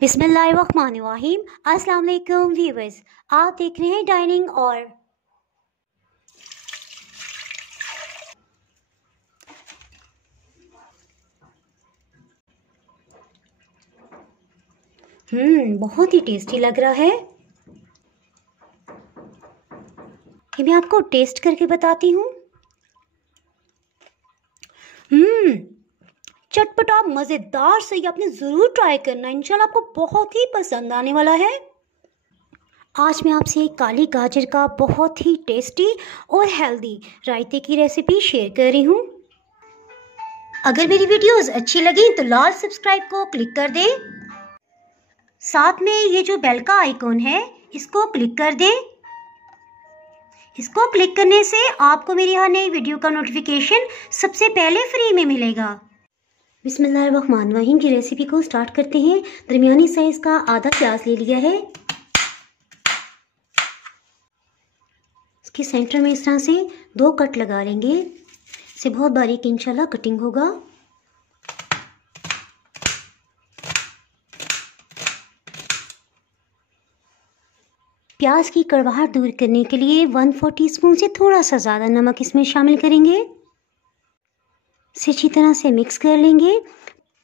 बिस्मिल्लाहिर्रहमानिर्रहीम। अस्सलाम वालेकुम व्यूअर्स, आप देख रहे हैं डाइनिंग और बहुत ही टेस्टी लग रहा है। ये मैं आपको टेस्ट करके बताती हूँ। चटपटा मज़ेदार से ये आपने ज़रूर ट्राई करना, इंशाल्लाह आपको बहुत ही पसंद आने वाला है। आज मैं आपसे एक काली गाजर का बहुत ही टेस्टी और हेल्दी रायते की रेसिपी शेयर कर रही हूँ। अगर मेरी वीडियोस अच्छी लगी तो लाल सब्सक्राइब को क्लिक कर दें। साथ में ये जो बेल का आइकॉन है इसको क्लिक कर दें। इसको क्लिक करने से आपको मेरी हर नई वीडियो का नोटिफिकेशन सबसे पहले फ्री में मिलेगा। बिस्मिल्लाहिर्रहमानिर्रहीम की रेसिपी को स्टार्ट करते हैं। दरमियानी साइज़ का आधा प्याज ले लिया है। इसके सेंटर में इस तरह से 2 कट लगा लेंगे। इससे बहुत बारीक इंशाल्लाह कटिंग होगा। प्याज की कड़वाहट दूर करने के लिए 1/4 टीस्पून से थोड़ा सा ज़्यादा नमक इसमें शामिल करेंगे। इसे अच्छी तरह से मिक्स कर लेंगे।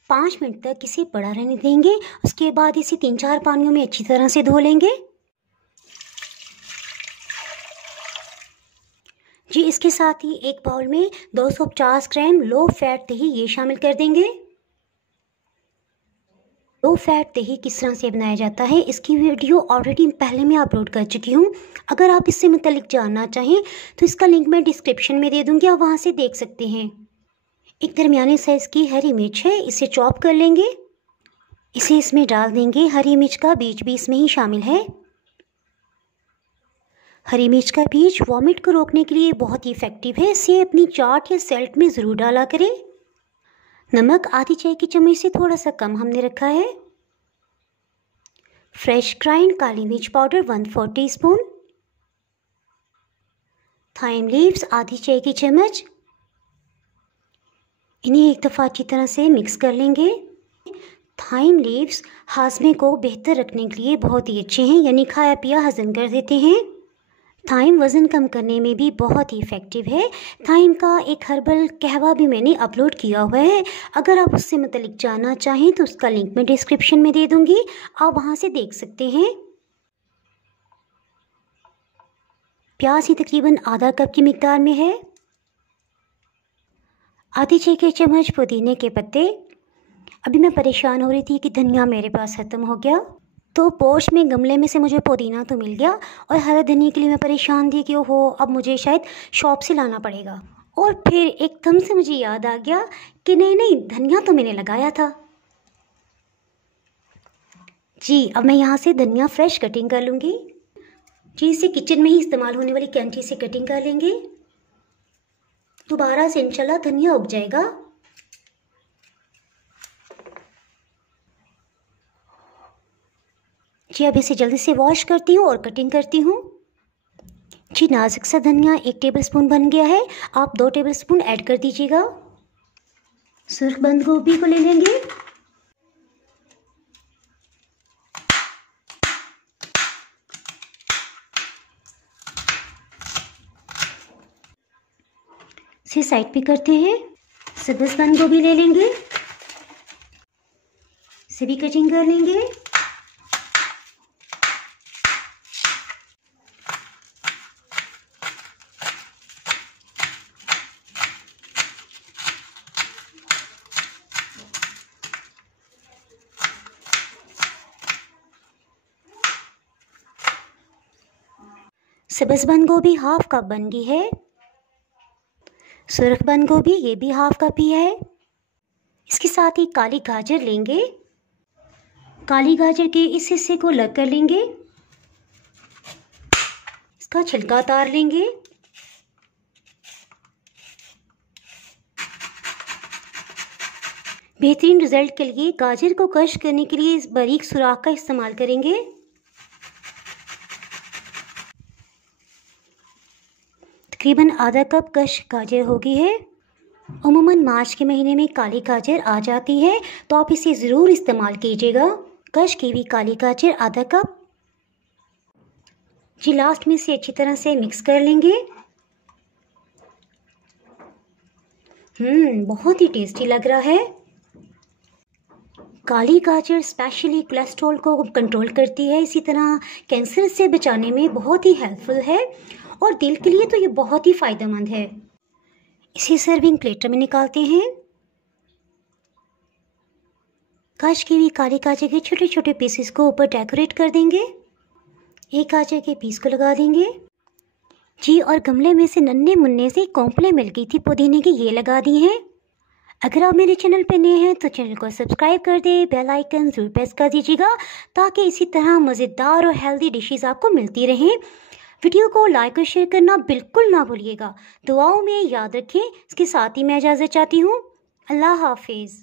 5 मिनट तक इसे पड़ा रहने देंगे। उसके बाद इसे 3-4 पानियों में अच्छी तरह से धो लेंगे। जी, इसके साथ ही एक बाउल में 250 ग्राम लो फैट दही ये शामिल कर देंगे। लो फैट दही किस तरह से बनाया जाता है इसकी वीडियो ऑलरेडी पहले मैं अपलोड कर चुकी हूँ। अगर आप इससे मुतालिक जानना चाहें तो इसका लिंक मैं डिस्क्रिप्शन में दे दूँगी, आप वहाँ से देख सकते हैं। एक दरमियाने साइज़ की हरी मिर्च है, इसे चॉप कर लेंगे। इसे इसमें डाल देंगे। हरी मिर्च का बीज भी इसमें ही शामिल है। हरी मिर्च का बीज वॉमिट को रोकने के लिए बहुत ही इफ़ेक्टिव है। इसे अपनी चाट या सैलेड में ज़रूर डाला करें। नमक आधी चाय की चम्मच से थोड़ा सा कम हमने रखा है। फ्रेश ग्राइंड काली मिर्च पाउडर 1/4 टीस्पून। थाइम लीव्स आधी चाय की चम्मच। इन्हें एक दफ़ा अच्छी तरह से मिक्स कर लेंगे। थाइम लीव्स हाजमे को बेहतर रखने के लिए बहुत ही अच्छे हैं, यानी खाया पिया हजम कर देते हैं। थाइम वज़न कम करने में भी बहुत ही इफ़ेक्टिव है। थाइम का एक हर्बल कहवा भी मैंने अपलोड किया हुआ है। अगर आप उससे मुतालिक जानना चाहें तो उसका लिंक मैं डिस्क्रिप्शन में दे दूँगी, आप वहाँ से देख सकते हैं। प्याज ही तकरीबन आधा कप की मिकदार में है। आधी चाय के चम्मच पुदीने के पत्ते। अभी मैं परेशान हो रही थी कि धनिया मेरे पास ख़त्म हो गया, तो पोर्च में गमले में से मुझे पुदीना तो मिल गया और हरा धनिया के लिए मैं परेशान थी कि ओहो अब मुझे शायद शॉप से लाना पड़ेगा। और फिर एकदम से मुझे याद आ गया कि नहीं धनिया तो मैंने लगाया था। जी, अब मैं यहाँ से धनिया फ्रेश कटिंग कर लूँगी। जी, इसे किचन में ही इस्तेमाल होने वाली कैंची से कटिंग कर लेंगे। दोबारा से इंशाल्लाह धनिया उग जाएगा। जी, अब इसे जल्दी से वॉश करती हूँ और कटिंग करती हूँ। जी, नाजुक सा धनिया 1 टेबलस्पून बन गया है, आप 2 टेबलस्पून ऐड कर दीजिएगा। सुर्ख बंद गोभी को ले लेंगे। इसे साइड पे करते हैं। सब्ज़ बंद गोभी ले लेंगे, इसे भी कटिंग कर लेंगे। सब्ज़ बंद गोभी हाफ कप बन गई है। सुर्ख बंद गोभी ये भी हाफ कप ही है। इसके साथ ही काली गाजर लेंगे। काली गाजर के इस हिस्से को अलग कर लेंगे। इसका छिलका उतार लेंगे। बेहतरीन रिजल्ट के लिए गाजर को क्रश करने के लिए इस बारीक सुराख का इस्तेमाल करेंगे। तकरीबन आधा कप क्रश गाजर हो गई है। उम्मूमन मार्च के महीने में काली गाजर आ जाती है, तो आप इसे ज़रूर इस्तेमाल कीजिएगा। कश की हुई काली गाजर आधा कप। जी लास्ट में से अच्छी तरह से मिक्स कर लेंगे। बहुत ही टेस्टी लग रहा है। काली गाजर स्पेशली कोलेस्ट्रॉल को कंट्रोल करती है, इसी तरह कैंसर से बचाने में बहुत ही हेल्पफुल है और दिल के लिए तो ये बहुत ही फ़ायदेमंद है। इसे सर्विंग प्लेटर में निकालते हैं। कश की हुई काली गाजर के छोटे छोटे पीसेस को ऊपर डेकोरेट कर देंगे। एक गाजर के पीस को लगा देंगे जी, और गमले में से नन्हे मुन्ने से कॉम्प्ले मिल गई थी पुदीने की, ये लगा दी हैं। अगर आप मेरे चैनल पर नए हैं तो चैनल को सब्सक्राइब कर दे, बेल आइकन जरूर प्रेस कर दीजिएगा ताकि इसी तरह मज़ेदार और हेल्दी डिशेस आपको मिलती रहें। वीडियो को लाइक और शेयर करना बिल्कुल ना भूलिएगा। दुआओं में याद रखें। इसके साथ ही मैं इजाज़त चाहती हूँ। अल्लाह हाफिज़।